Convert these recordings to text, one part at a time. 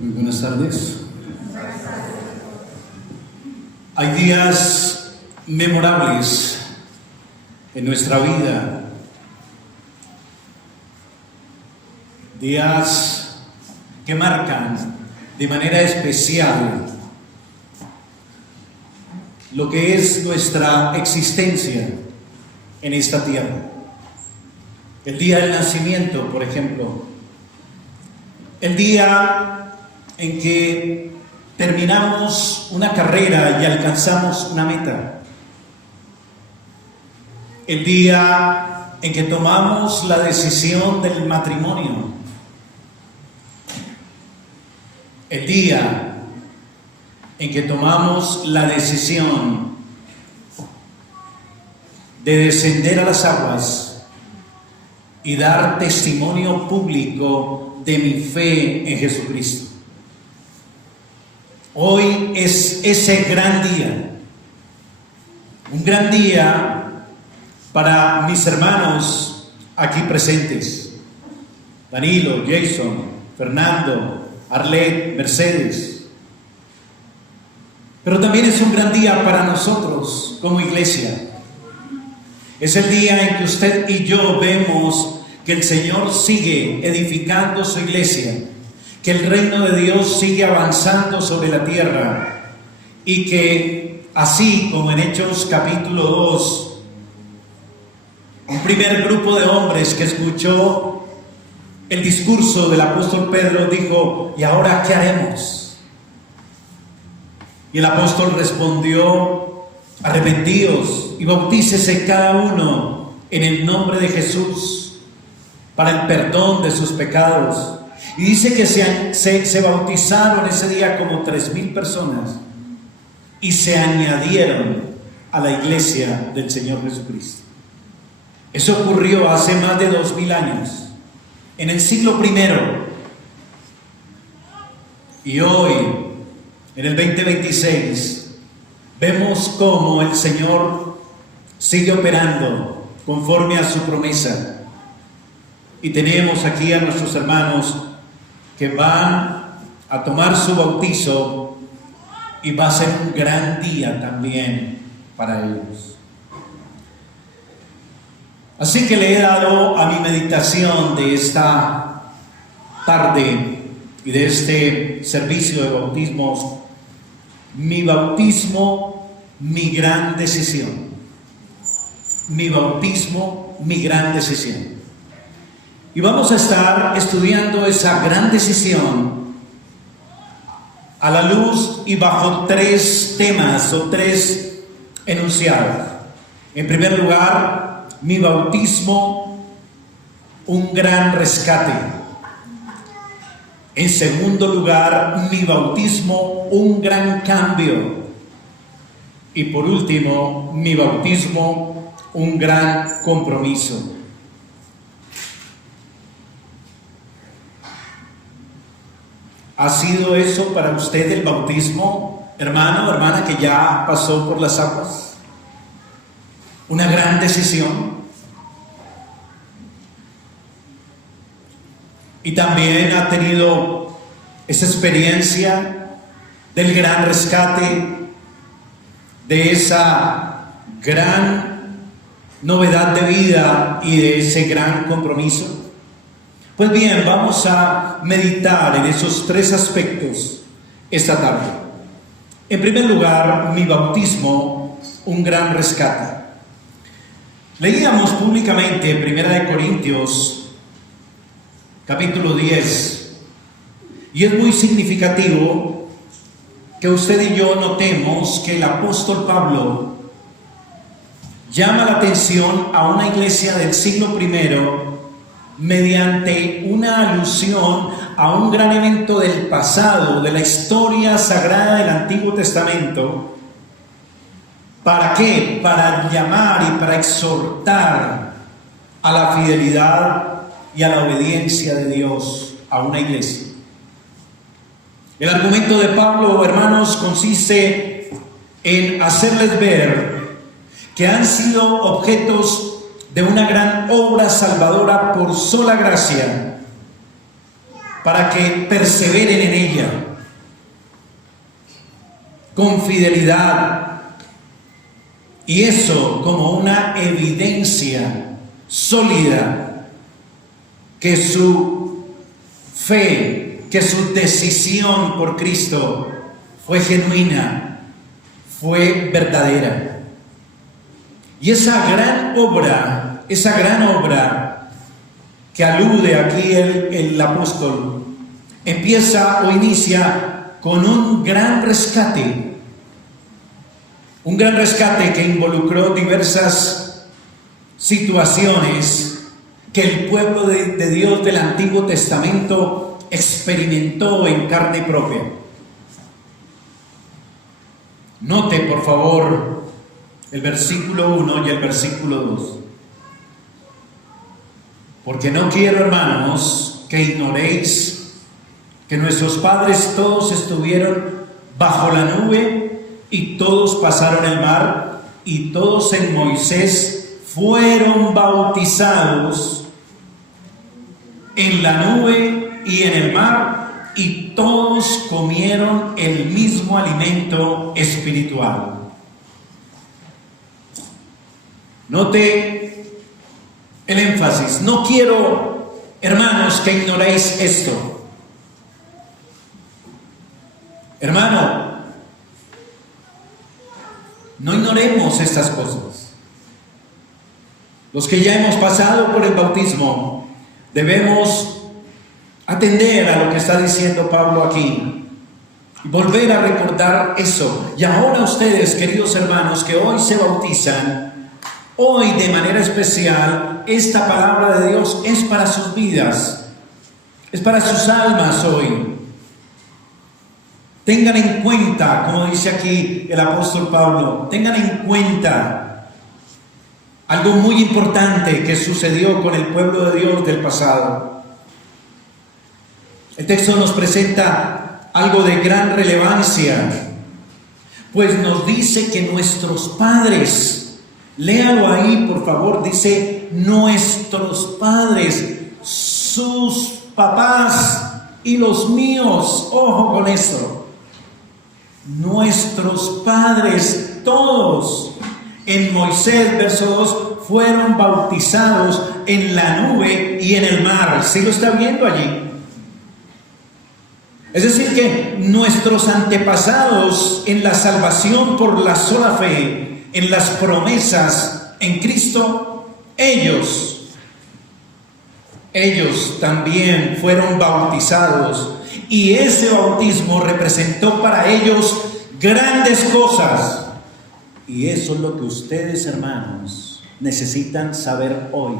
Muy buenas tardes. Hay días memorables en nuestra vida, días que marcan de manera especial lo que es nuestra existencia en esta tierra. El día del nacimiento, por ejemplo, el día en que terminamos una carrera y alcanzamos una meta, el día en que tomamos la decisión del matrimonio, el día en que tomamos la decisión de descender a las aguas y dar testimonio público de mi fe en Jesucristo. Hoy es ese gran día, un gran día para mis hermanos aquí presentes: Danilo, Jason, Fernando, Arlet, Mercedes. Pero también es un gran día para nosotros como iglesia. Es el día en que usted y yo vemos que el Señor sigue edificando su iglesia, que el reino de Dios sigue avanzando sobre la tierra, y que así como en Hechos capítulo 2, un primer grupo de hombres que escuchó el discurso del apóstol Pedro dijo: ¿y ahora qué haremos? Y el apóstol respondió: arrepentíos y bautícese cada uno en el nombre de Jesús para el perdón de sus pecados. Y dice que se bautizaron ese día como 3,000 personas y se añadieron a la iglesia del Señor Jesucristo. Eso ocurrió hace más de 2,000 años, en el siglo I. Y hoy, en el 2026, vemos cómo el Señor sigue operando conforme a su promesa. Y tenemos aquí a nuestros hermanos que van a tomar su bautizo, y va a ser un gran día también para ellos. Así que le he dado a mi meditación de esta tarde y de este servicio de bautismos: mi bautismo, mi gran decisión. Mi bautismo, mi gran decisión. Y vamos a estar estudiando esa gran decisión a la luz y bajo 3 temas o 3 enunciados. En primer lugar, mi bautismo, un gran rescate. En segundo lugar, mi bautismo, un gran cambio. Y por último, mi bautismo, un gran compromiso. ¿Ha sido eso para usted el bautismo, hermano, hermana, que ya pasó por las aguas? Una gran decisión. Y también ha tenido esa experiencia del gran rescate, de esa gran novedad de vida y de ese gran compromiso. Pues bien, vamos a meditar en esos 3 aspectos esta tarde. En primer lugar, mi bautismo, un gran rescate. Leíamos públicamente en 1 Corintios capítulo 10, y es muy significativo que usted y yo notemos que el apóstol Pablo llama la atención a una iglesia del siglo I mediante una alusión a un gran evento del pasado, de la historia sagrada del Antiguo Testamento. ¿Para qué? Para llamar y para exhortar a la fidelidad y a la obediencia de Dios a una iglesia. El argumento de Pablo, hermanos, consiste en hacerles ver que han sido objetos de una gran obra salvadora por sola gracia, para que perseveren en ella con fidelidad, y eso como una evidencia sólida que su fe, que su decisión por Cristo fue genuina, fue verdadera. Y esa gran obra que alude aquí el apóstol, empieza o inicia con un gran rescate que involucró diversas situaciones que el pueblo de Dios del Antiguo Testamento experimentó en carne propia. Note, por favor, el versículo 1 y el versículo 2. Porque no quiero, hermanos, que ignoréis que nuestros padres todos estuvieron bajo la nube y todos pasaron el mar y todos en Moisés fueron bautizados en la nube y en el mar, y todos comieron el mismo alimento espiritual. Note el énfasis. No quiero, hermanos, que ignoréis esto. Hermano, no ignoremos estas cosas. Los que ya hemos pasado por el bautismo debemos atender a lo que está diciendo Pablo aquí, volver a recordar eso. Y ahora ustedes, queridos hermanos, que hoy se bautizan, hoy de manera especial, esta palabra de Dios es para sus vidas, es para sus almas hoy. Tengan en cuenta, como dice aquí el apóstol Pablo, tengan en cuenta algo muy importante que sucedió con el pueblo de Dios del pasado. El texto nos presenta algo de gran relevancia, pues nos dice que nuestros padres, léalo ahí por favor, dice nuestros padres, sus papás y los míos, ojo con esto. Nuestros padres, todos, en Moisés, verso 2, fueron bautizados en la nube y en el mar. ¿Sí lo está viendo allí? Es decir que nuestros antepasados en la salvación por la sola fe, en las promesas en Cristo, ellos también fueron bautizados. Y ese bautismo representó para ellos grandes cosas. Y eso es lo que ustedes, hermanos, necesitan saber hoy.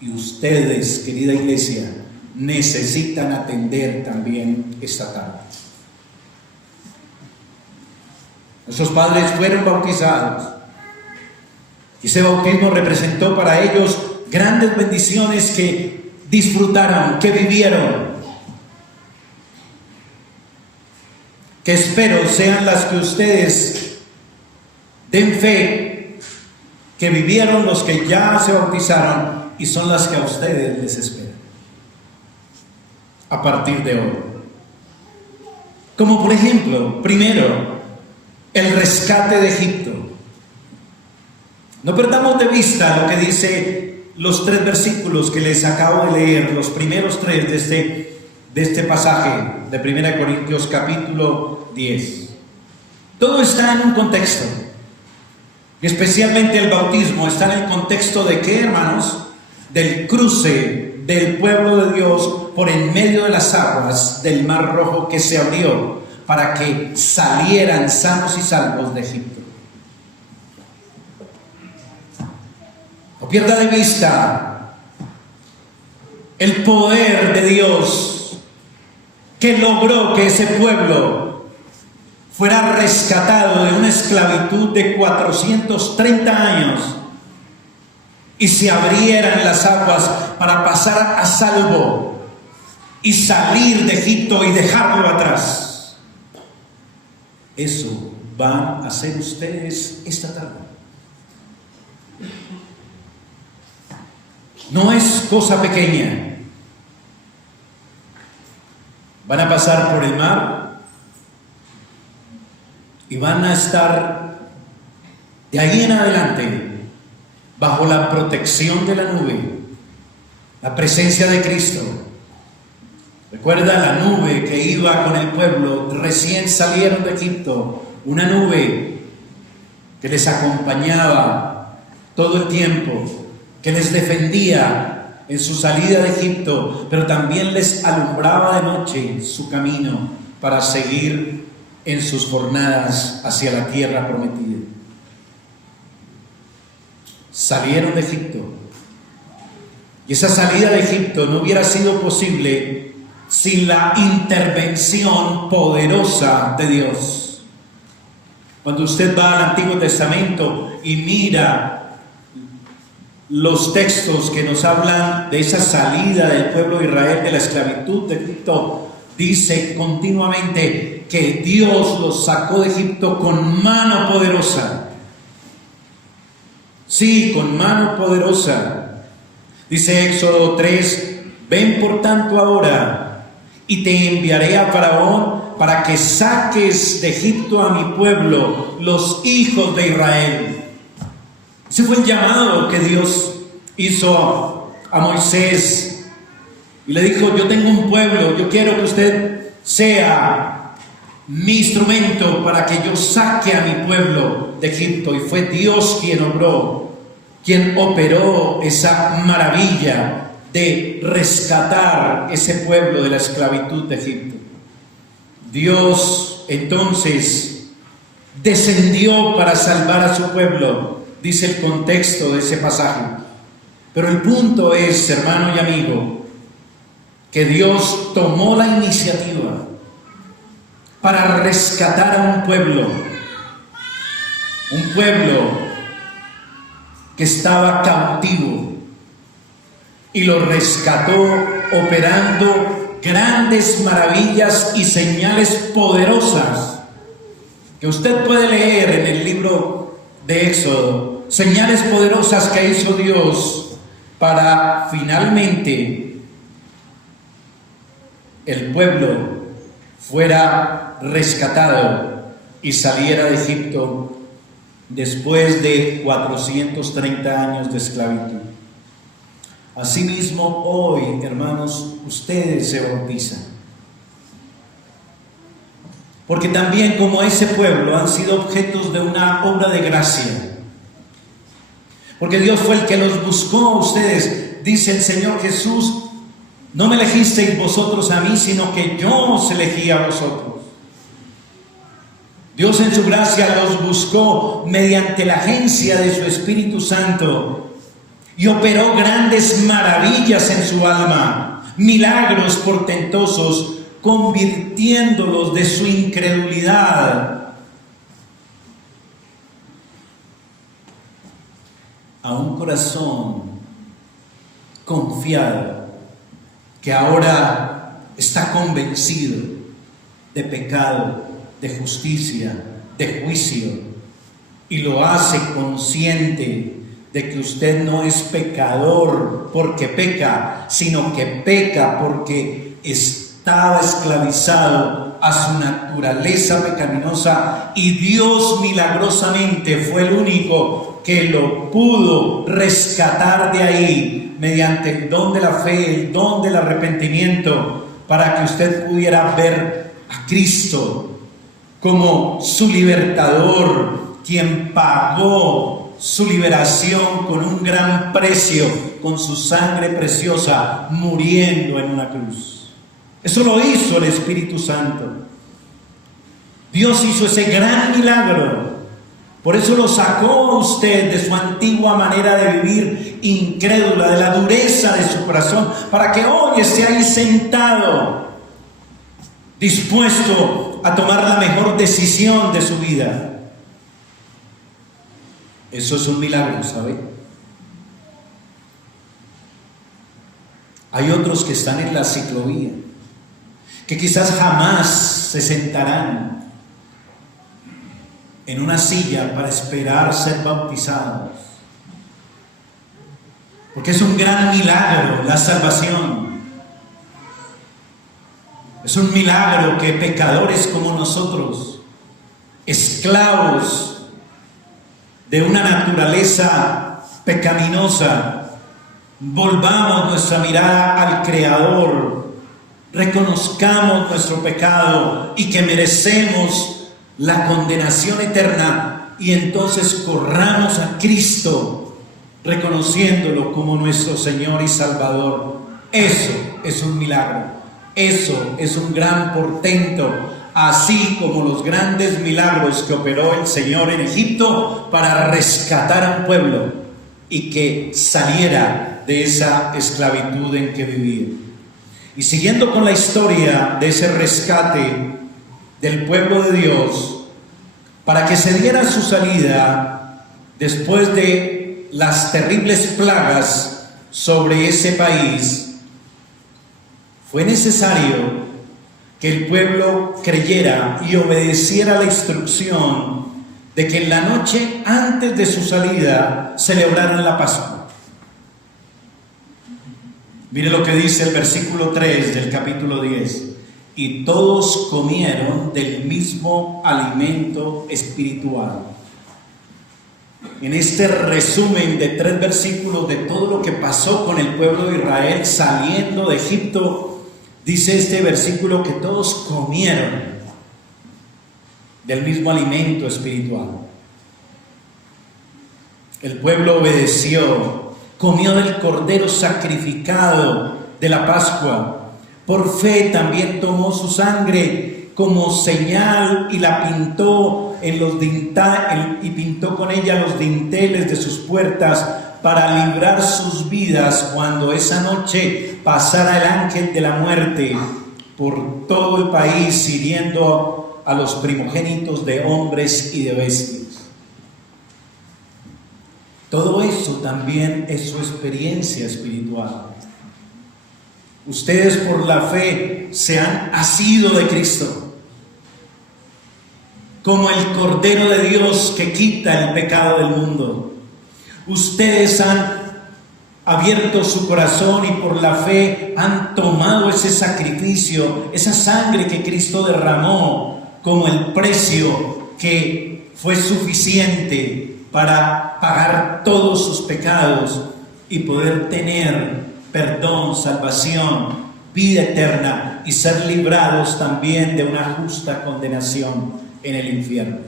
Y ustedes, querida iglesia, necesitan atender también esta tarde. Nuestros padres fueron bautizados. Y ese bautismo representó para ellos grandes bendiciones que disfrutaron, que vivieron, que espero sean las que ustedes den fe, que vivieron los que ya se bautizaron, y son las que a ustedes les esperan a partir de hoy. Como por ejemplo, primero, el rescate de Egipto. No perdamos de vista lo que dice los 3 versículos que les acabo de leer, los primeros 3 de este pasaje de 1 Corintios capítulo 10. Todo está en un contexto, y especialmente el bautismo está en el contexto de ¿qué, hermanos? Del cruce del pueblo de Dios por en medio de las aguas del Mar Rojo, que se abrió para que salieran sanos y salvos de Egipto. No pierda de vista el poder de Dios que logró que ese pueblo fuera rescatado de una esclavitud de 430 años y se abrieran las aguas para pasar a salvo y salir de Egipto y dejarlo atrás. Eso van a hacer ustedes esta tarde. No es cosa pequeña. van a pasar por el mar y van a estar de ahí en adelante bajo la protección de la nube, la presencia de Cristo. Recuerda la nube que iba con el pueblo, recién salieron de Egipto, una nube que les acompañaba todo el tiempo, que les defendía en su salida de Egipto, pero también les alumbraba de noche su camino para seguir en sus jornadas hacia la tierra prometida. Salieron de Egipto, y esa salida de Egipto no hubiera sido posible sin la intervención poderosa de Dios. Cuando usted va al Antiguo Testamento y mira los textos que nos hablan de esa salida del pueblo de Israel de la esclavitud de Egipto, dice continuamente que Dios los sacó de Egipto con mano poderosa. Sí, con mano poderosa. Dice Éxodo 3: ven por tanto ahora y te enviaré a Faraón para que saques de Egipto a mi pueblo, los hijos de Israel. Ese fue el llamado que Dios hizo a Moisés y le dijo: yo tengo un pueblo, yo quiero que usted sea mi instrumento para que yo saque a mi pueblo de Egipto. Y fue Dios quien operó esa maravilla de rescatar ese pueblo de la esclavitud de Egipto. Dios entonces descendió para salvar a su pueblo, dice el contexto de ese pasaje. Pero el punto es, hermano y amigo, que Dios tomó la iniciativa para rescatar a un pueblo que estaba cautivo, y lo rescató operando grandes maravillas y señales poderosas que usted puede leer en el libro de Éxodo. Señales poderosas que hizo Dios para finalmente el pueblo fuera rescatado y saliera de Egipto después de 430 años de esclavitud. Asimismo, hoy, hermanos, ustedes se bautizan, porque también, como ese pueblo, han sido objetos de una obra de gracia, porque Dios fue el que los buscó a ustedes. Dice el Señor Jesús: no me elegisteis vosotros a mí, sino que yo os elegí a vosotros. Dios en su gracia los buscó mediante la agencia de su Espíritu Santo y operó grandes maravillas en su alma, milagros portentosos, convirtiéndolos de su incredulidad a un corazón confiado, que ahora está convencido de pecado, de justicia, de juicio, y lo hace consciente de que usted no es pecador porque peca, sino que peca porque estaba esclavizado a su naturaleza pecaminosa, y Dios milagrosamente fue el único que lo pudo rescatar de ahí mediante el don de la fe, el don del arrepentimiento, para que usted pudiera ver a Cristo como su libertador, quien pagó su liberación con un gran precio, con su sangre preciosa, muriendo en una cruz. Eso lo hizo el Espíritu Santo. Dios hizo ese gran milagro. Por eso lo sacó a usted de su antigua manera de vivir incrédula, de la dureza de su corazón, para que hoy esté ahí sentado, dispuesto a tomar la mejor decisión de su vida. Eso es un milagro, ¿sabe? Hay otros que están en la ciclovía, que quizás jamás se sentarán en una silla para esperar ser bautizados, porque es un gran milagro la salvación. Es un milagro que pecadores como nosotros, esclavos de una naturaleza pecaminosa, volvamos nuestra mirada al Creador, reconozcamos nuestro pecado y que merecemos la condenación eterna, y entonces corramos a Cristo reconociéndolo como nuestro Señor y Salvador. Eso es un milagro, eso es un gran portento, así como los grandes milagros que operó el Señor en Egipto para rescatar a un pueblo y que saliera de esa esclavitud en que vivía. Y siguiendo con la historia de ese rescate del pueblo de Dios, para que se diera su salida después de las terribles plagas sobre ese país, fue necesario que el pueblo creyera y obedeciera la instrucción de que en la noche antes de su salida celebraran la Pascua. Mire lo que dice el versículo 3 del capítulo 10. Y todos comieron del mismo alimento espiritual. En este resumen de 3 versículos de todo lo que pasó con el pueblo de Israel saliendo de Egipto, dice este versículo que todos comieron del mismo alimento espiritual. El pueblo obedeció, comió del cordero sacrificado de la Pascua. Por fe también tomó su sangre como señal y la pintó y pintó con ella los dinteles de sus puertas para librar sus vidas cuando esa noche pasara el ángel de la muerte por todo el país, hiriendo a los primogénitos de hombres y de bestias. Todo eso también es su experiencia espiritual. Ustedes por la fe se han asido de Cristo, como el Cordero de Dios que quita el pecado del mundo. Ustedes han abierto su corazón y por la fe han tomado ese sacrificio, esa sangre que Cristo derramó como el precio que fue suficiente para pagar todos sus pecados y poder tener perdón, salvación, vida eterna y ser librados también de una justa condenación en el infierno.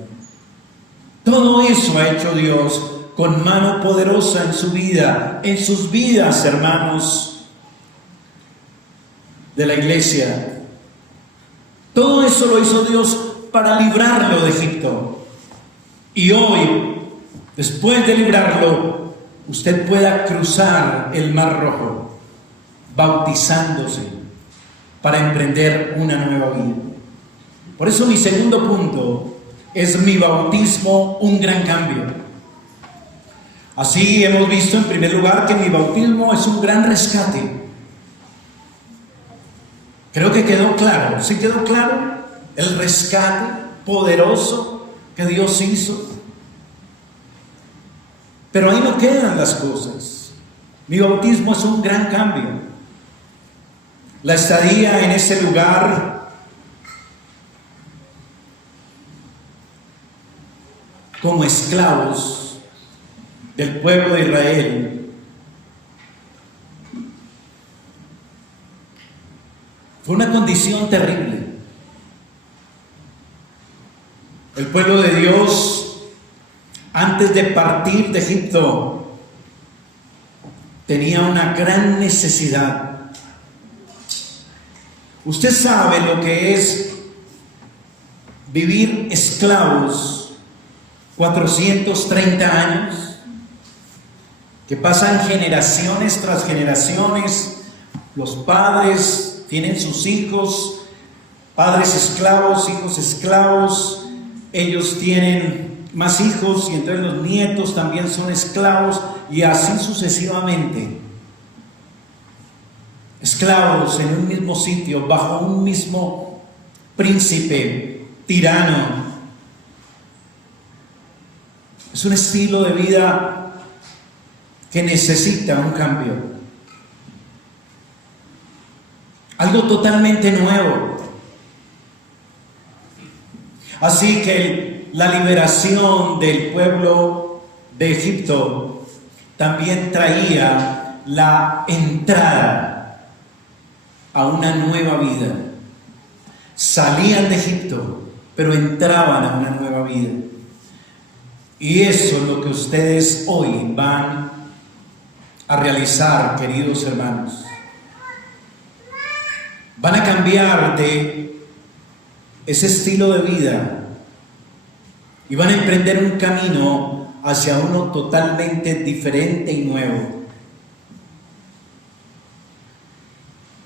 Todo eso ha hecho Dios con mano poderosa en su vida, en sus vidas, hermanos de la iglesia. Todo eso lo hizo Dios para librarlo de Egipto. Y hoy, después de librarlo, usted pueda cruzar el Mar Rojo, bautizándose para emprender una nueva vida. Por eso mi segundo punto es: mi bautismo, un gran cambio. Así hemos visto en primer lugar que mi bautismo es un gran rescate. Creo que quedó claro. ¿Sí quedó claro el rescate poderoso que Dios hizo? Pero ahí no quedan las cosas. Mi bautismo es un gran cambio. La estadía en ese lugar como esclavos del pueblo de Israel fue una condición terrible. El pueblo de Dios, antes de partir de Egipto, tenía una gran necesidad. Usted sabe lo que es vivir esclavos 430 años, que pasan generaciones tras generaciones. Los padres tienen sus hijos, padres esclavos, hijos esclavos, ellos tienen más hijos y entonces los nietos también son esclavos, y así sucesivamente. Esclavos en un mismo sitio, bajo un mismo príncipe, tirano. Es un estilo de vida que necesita un cambio. Algo totalmente nuevo. Así que la liberación del pueblo de Egipto también traía la entrada a una nueva vida. Salían de Egipto, pero entraban a una nueva vida. Y eso es lo que ustedes hoy van a realizar, queridos hermanos. Van a cambiar de ese estilo de vida y van a emprender un camino hacia uno totalmente diferente y nuevo.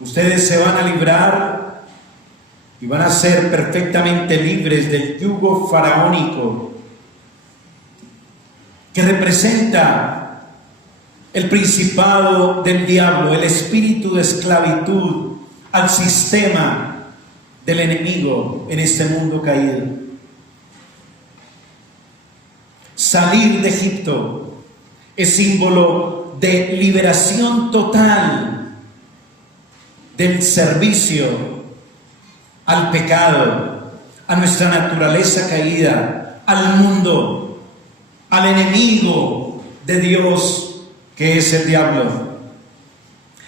Ustedes se van a librar y van a ser perfectamente libres del yugo faraónico que representa el principado del diablo, el espíritu de esclavitud al sistema del enemigo en este mundo caído. Salir de Egipto es símbolo de liberación total del servicio al pecado, a nuestra naturaleza caída, al mundo, al enemigo de Dios que es el diablo.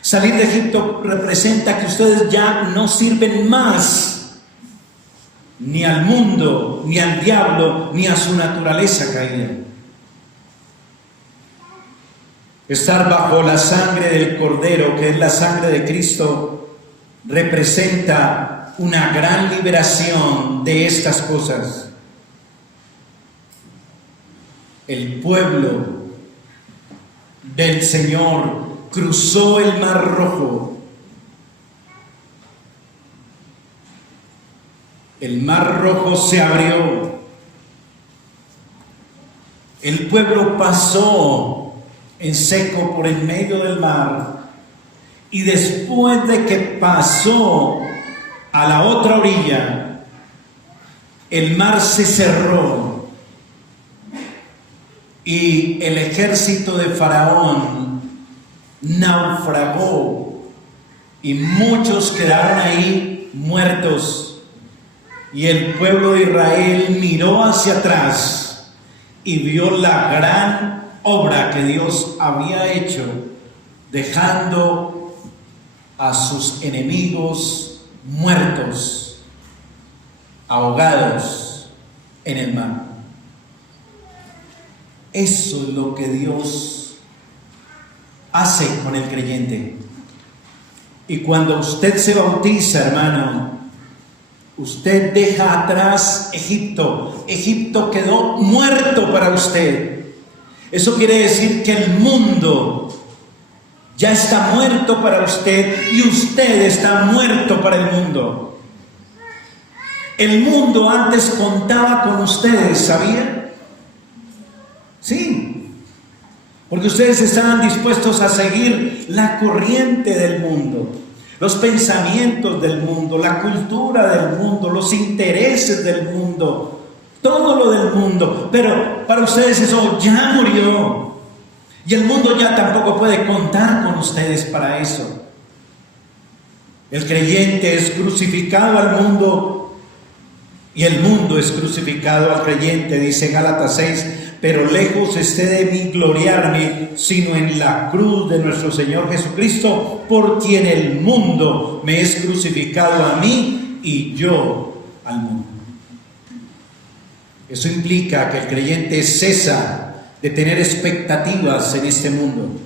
Salir de Egipto representa que ustedes ya no sirven más ni al mundo, ni al diablo, ni a su naturaleza caída. Estar bajo la sangre del Cordero, que es la sangre de Cristo, representa una gran liberación de estas cosas. El pueblo del Señor cruzó el Mar Rojo. El Mar Rojo se abrió. El pueblo pasó en seco por el medio del mar. Y después de que pasó a la otra orilla, el mar se cerró. Y el ejército de Faraón naufragó y muchos quedaron ahí muertos, y el pueblo de Israel miró hacia atrás y vio la gran obra que Dios había hecho, dejando a sus enemigos muertos, ahogados en el mar. Eso es lo que Dios hace con el creyente. Y cuando usted se bautiza, hermano, usted deja atrás Egipto. Egipto quedó muerto para usted. Eso quiere decir que el mundo ya está muerto para usted y usted está muerto para el mundo. El mundo antes contaba con ustedes, ¿sabían? Sí. Porque ustedes estaban dispuestos a seguir la corriente del mundo, los pensamientos del mundo, la cultura del mundo, los intereses del mundo, todo lo del mundo. Pero para ustedes eso ya murió. Y el mundo ya tampoco puede contar con ustedes para eso. El creyente es crucificado al mundo y el mundo es crucificado al creyente, dice Gálatas 6. Pero lejos esté de mí gloriarme, sino en la cruz de nuestro Señor Jesucristo, por quien el mundo me es crucificado a mí y yo al mundo. Eso implica que el creyente cesa de tener expectativas en este mundo.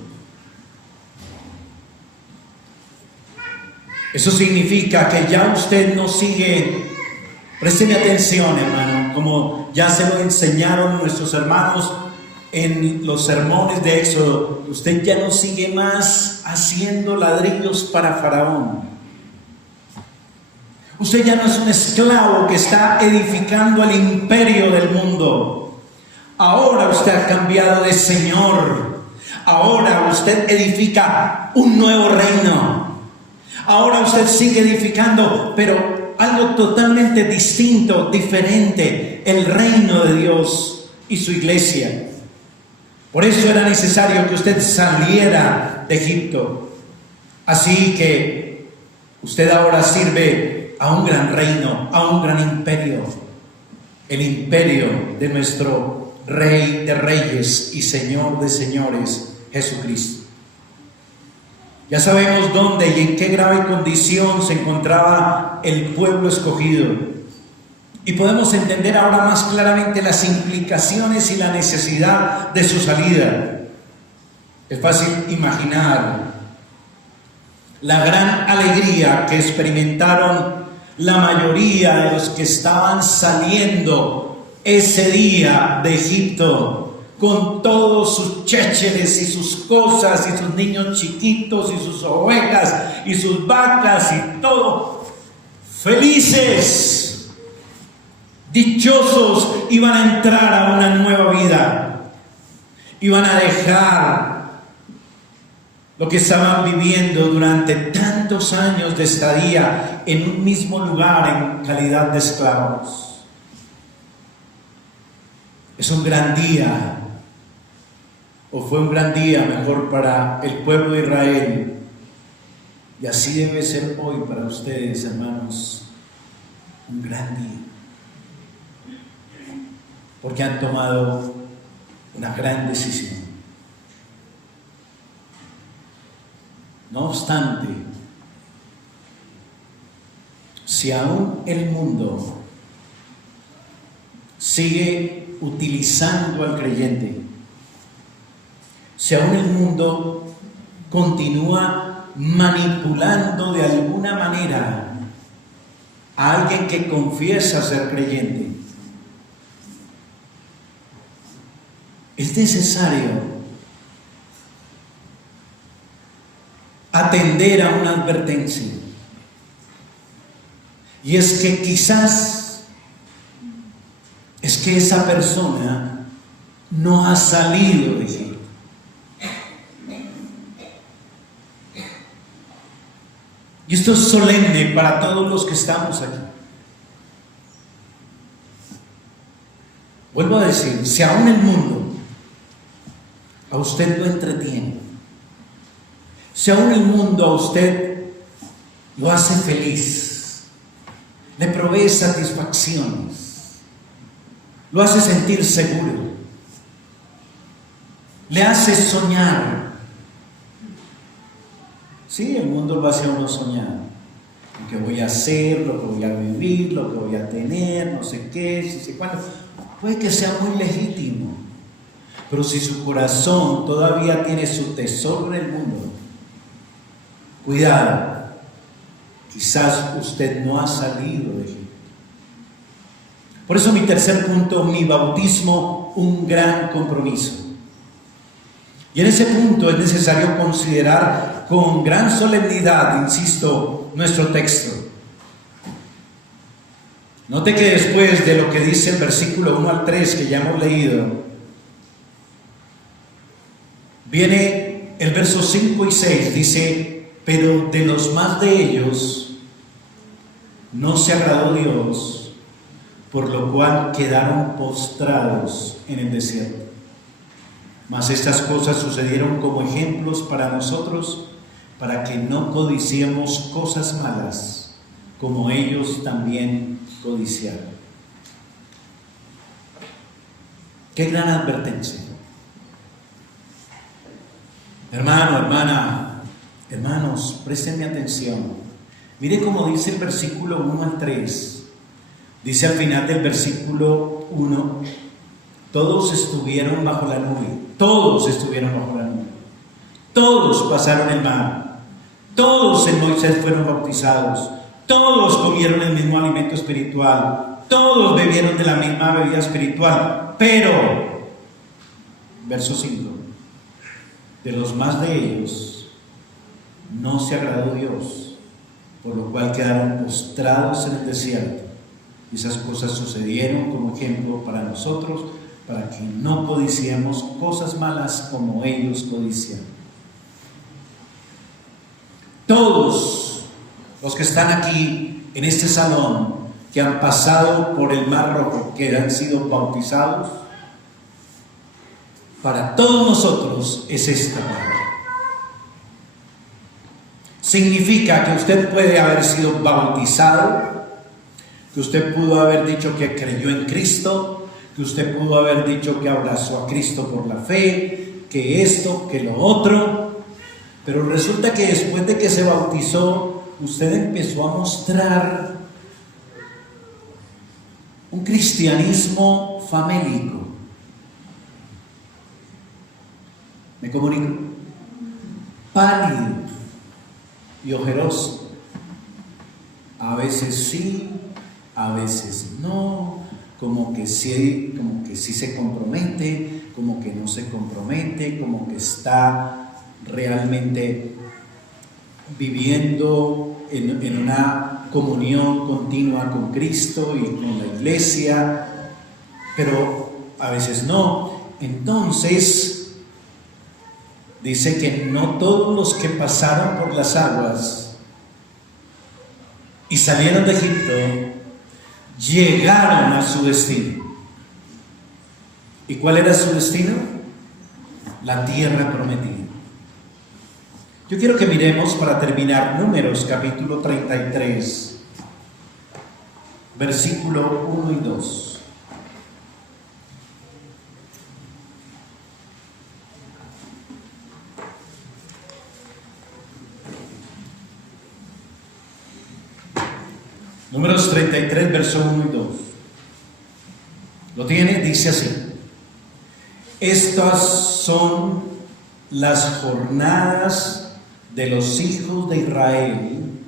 Eso significa que ya usted no sigue. Présteme atención, hermano, como ya se lo enseñaron nuestros hermanos en los sermones de Éxodo. Usted ya no sigue más haciendo ladrillos para Faraón. Usted ya no es un esclavo que está edificando el imperio del mundo. Ahora usted ha cambiado de Señor. Ahora usted edifica un nuevo reino. Ahora usted sigue edificando, pero algo totalmente distinto, diferente, el reino de Dios y su iglesia. Por eso era necesario que usted saliera de Egipto. Así que usted ahora sirve a un gran reino, a un gran imperio. el imperio de nuestro Rey de Reyes y Señor de Señores, Jesucristo. Ya sabemos dónde y en qué grave condición se encontraba el pueblo escogido. Y podemos entender ahora más claramente las implicaciones y la necesidad de su salida. Es fácil imaginar la gran alegría que experimentaron la mayoría de los que estaban saliendo ese día de Egipto, con todos sus chécheres y sus cosas y sus niños chiquitos y sus ovejas y sus vacas y todo, felices, dichosos, iban a entrar a una nueva vida, iban a dejar lo que estaban viviendo durante tantos años de estadía en un mismo lugar en calidad de esclavos. Es un gran día, o fue un gran día mejor, para el pueblo de Israel, y así debe ser hoy para ustedes, hermanos, un gran día, porque han tomado una gran decisión. No obstante, si aún el mundo sigue utilizando al creyente, si aún el mundo continúa manipulando de alguna manera a alguien que confiesa ser creyente, es necesario atender a una advertencia, y es que quizás es que esa persona no ha salido de Egipto. Y esto es solemne para todos los que estamos aquí. Vuelvo a decir, si aún el mundo a usted lo entretiene, si aún el mundo a usted lo hace feliz, le provee satisfacciones, lo hace sentir seguro, le hace soñar. Sí, el mundo lo hace a uno soñar. Lo que voy a hacer, lo que voy a vivir, lo que voy a tener, no sé qué, no sé cuándo. Puede que sea muy legítimo, pero si su corazón todavía tiene su tesoro en el mundo, cuidado, quizás usted no ha salido de Egipto. Por eso mi tercer punto, mi bautismo, un gran compromiso. Y en ese punto es necesario considerar con gran solemnidad, insisto, nuestro texto. Note que después de lo que dice el versículo 1 al 3 que ya hemos leído, viene el verso 5 y 6, dice: pero de los más de ellos no se agradó Dios, por lo cual quedaron postrados en el desierto. Mas estas cosas sucedieron como ejemplos para nosotros, para que no codiciemos cosas malas, como ellos también codiciaron. Qué gran advertencia. Hermano, hermana, hermanos, prestenme atención. Mire cómo dice el versículo 1 al 3. Dice al final del versículo 1: todos estuvieron bajo la nube. Todos estuvieron bajo la nube. Todos pasaron el mar. Todos en Moisés fueron bautizados. Todos comieron el mismo alimento espiritual. Todos bebieron de la misma bebida espiritual. Pero, verso 5, de los más de ellos no se agradó Dios, por lo cual quedaron postrados en el desierto. Y esas cosas sucedieron como ejemplo para nosotros, para que no codiciemos cosas malas como ellos codician. Todos los que están aquí en este salón, que han pasado por el Mar Rojo, que han sido bautizados, para todos nosotros es esta palabra. Significa que usted puede haber sido bautizado, que usted pudo haber dicho que creyó en Cristo, que usted pudo haber dicho que abrazó a Cristo por la fe, que esto, que lo otro, pero resulta que después de que se bautizó, usted empezó a mostrar un cristianismo famélico. ¿Me comunico? Pálido y ojeroso. A veces sí, a veces no, como que sí se compromete, como que no se compromete, como que está realmente viviendo en una comunión continua con Cristo y con la iglesia, pero a veces no. Entonces, dice que no todos los que pasaron por las aguas y salieron de Egipto llegaron a su destino. ¿Y cuál era su destino? La tierra prometida. Yo quiero que miremos, para terminar, Números capítulo 33, versículo 1 y 2. Números 33, verso 1 y 2. ¿Lo tiene? Dice así: estas son las jornadas de los hijos de Israel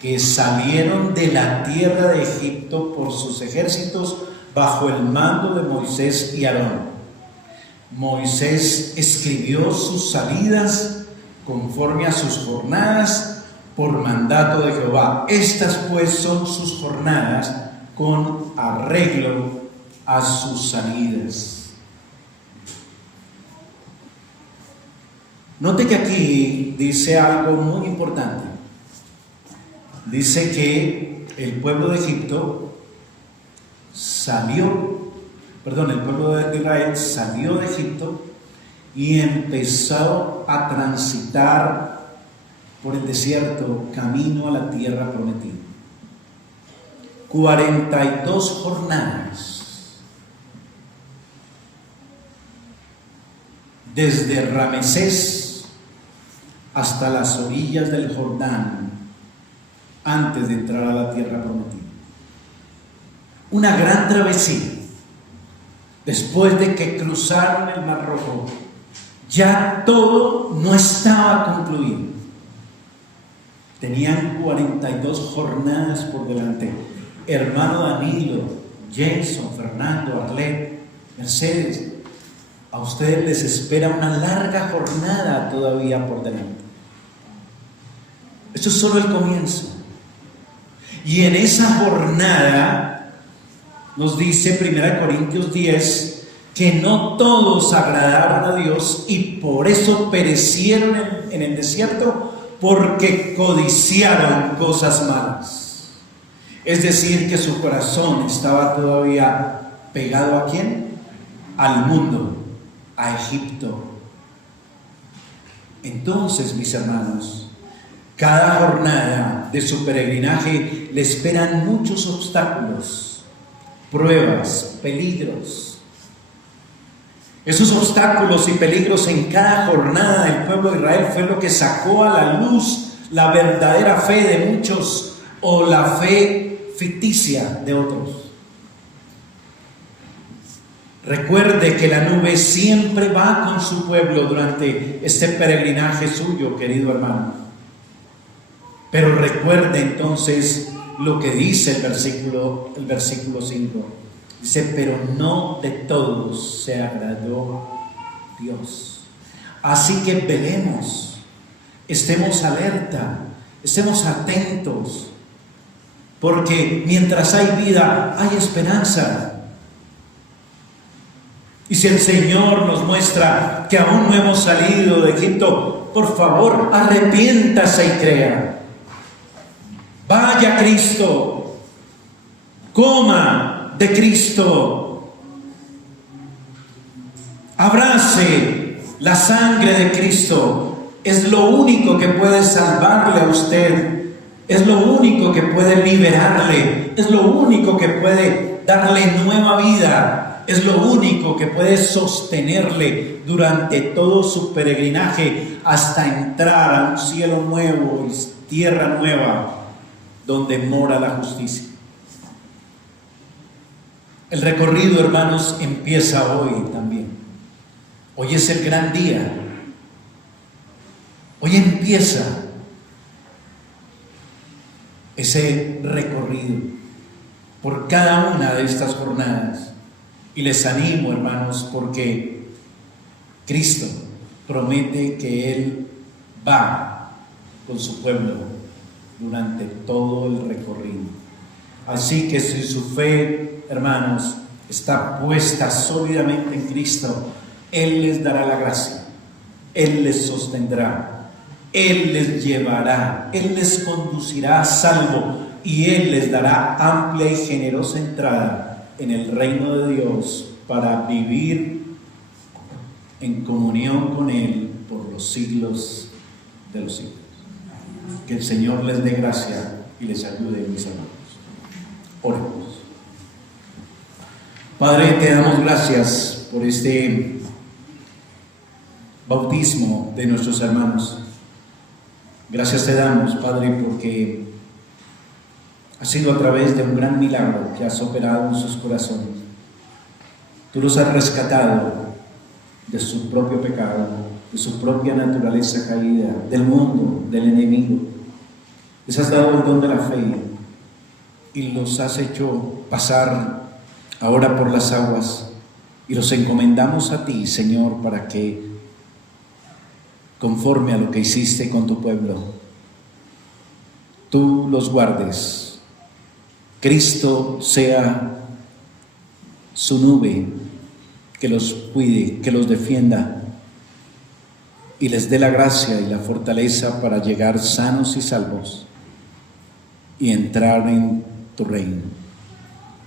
que salieron de la tierra de Egipto por sus ejércitos bajo el mando de Moisés y Aarón. Moisés escribió sus salidas conforme a sus jornadas por mandato de Jehová. Estas pues son sus jornadas con arreglo a sus salidas. Note que aquí dice algo muy importante. Dice que el pueblo de Egipto el pueblo de Israel salió de Egipto y empezó a transitar por el desierto camino a la tierra prometida. 42 jornadas. Desde Ramesés hasta las orillas del Jordán, antes de entrar a la tierra prometida. Una gran travesía. Después de que cruzaron el Mar Rojo, ya todo no estaba concluido. Tenían 42 jornadas por delante. Hermano Danilo, Jason, Fernando, Arlet, Mercedes, a ustedes les espera una larga jornada todavía por delante. Esto es solo el comienzo. Y en esa jornada nos dice 1 Corintios 10 que no todos agradaron a Dios y por eso perecieron en el desierto, porque codiciaron cosas malas. Es decir, que su corazón estaba todavía pegado ¿a quién? Al mundo, a Egipto. Entonces, mis hermanos, cada jornada de su peregrinaje le esperan muchos obstáculos, pruebas, peligros. Esos obstáculos y peligros en cada jornada del pueblo de Israel fue lo que sacó a la luz la verdadera fe de muchos o la fe ficticia de otros. Recuerde que la nube siempre va con su pueblo durante este peregrinaje suyo, querido hermano. Pero recuerde entonces lo que dice el versículo 5. Dice, pero no de todos se agradó Dios. Así que velemos, estemos alerta, estemos atentos, porque mientras hay vida, hay esperanza. Y si el Señor nos muestra que aún no hemos salido de Egipto, por favor, arrepiéntase y crea. Vaya a Cristo, coma de Cristo, abrace la sangre de Cristo. Es lo único que puede salvarle a usted, es lo único que puede liberarle es lo único que puede darle nueva vida, es lo único que puede sostenerle durante todo su peregrinaje hasta entrar a un cielo nuevo y tierra nueva donde mora la justicia. El recorrido, hermanos, empieza hoy también. Hoy es el gran día. Hoy empieza ese recorrido por cada una de estas jornadas. Y les animo, hermanos, porque Cristo promete que Él va con su pueblo durante todo el recorrido. Así que si su fe, hermanos, está puesta sólidamente en Cristo, Él les dará la gracia, Él les sostendrá, Él les llevará, Él les conducirá a salvo y Él les dará amplia y generosa entrada en el reino de Dios para vivir en comunión con Él por los siglos de los siglos. Que el Señor les dé gracia y les ayude, mis hermanos. Oremos. Padre, te damos gracias por este bautismo de nuestros hermanos. Gracias te damos, Padre, porque ha sido a través de un gran milagro que has operado en sus corazones. Tú los has rescatado de su propio pecado, de su propia naturaleza caída, del mundo, del enemigo. Les has dado el don de la fe y los has hecho pasar ahora por las aguas y los encomendamos a ti, Señor, para que, conforme a lo que hiciste con tu pueblo, tú los guardes. Cristo sea su nube que los cuide, que los defienda y les dé la gracia y la fortaleza para llegar sanos y salvos y entrar en tu reino.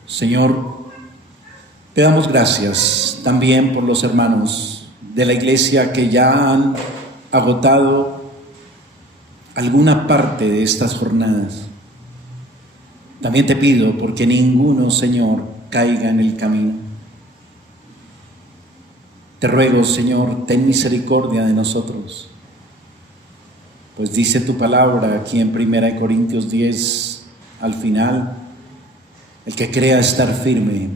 Señor, te damos gracias también por los hermanos de la iglesia que ya han agotado alguna parte de estas jornadas. También te pido porque ninguno, Señor, caiga en el camino. Te ruego, Señor, ten misericordia de nosotros, pues dice tu palabra aquí en 1 Corintios 10, al final: el que crea estar firme,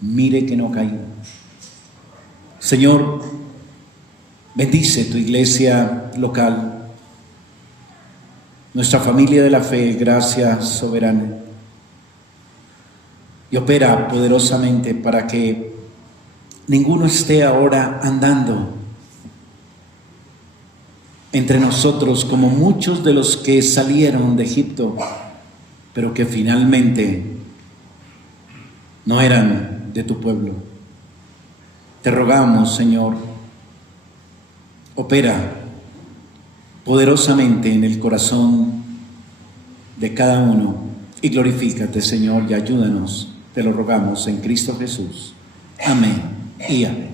mire que no caiga. Señor, bendice tu iglesia local, nuestra familia de la fe, gracia soberana, y opera poderosamente para que ninguno esté ahora andando entre nosotros como muchos de los que salieron de Egipto, pero que finalmente no eran de tu pueblo. Te rogamos, Señor, opera poderosamente en el corazón de cada uno y glorifícate, Señor, y ayúdanos, te lo rogamos en Cristo Jesús. Amén y amén.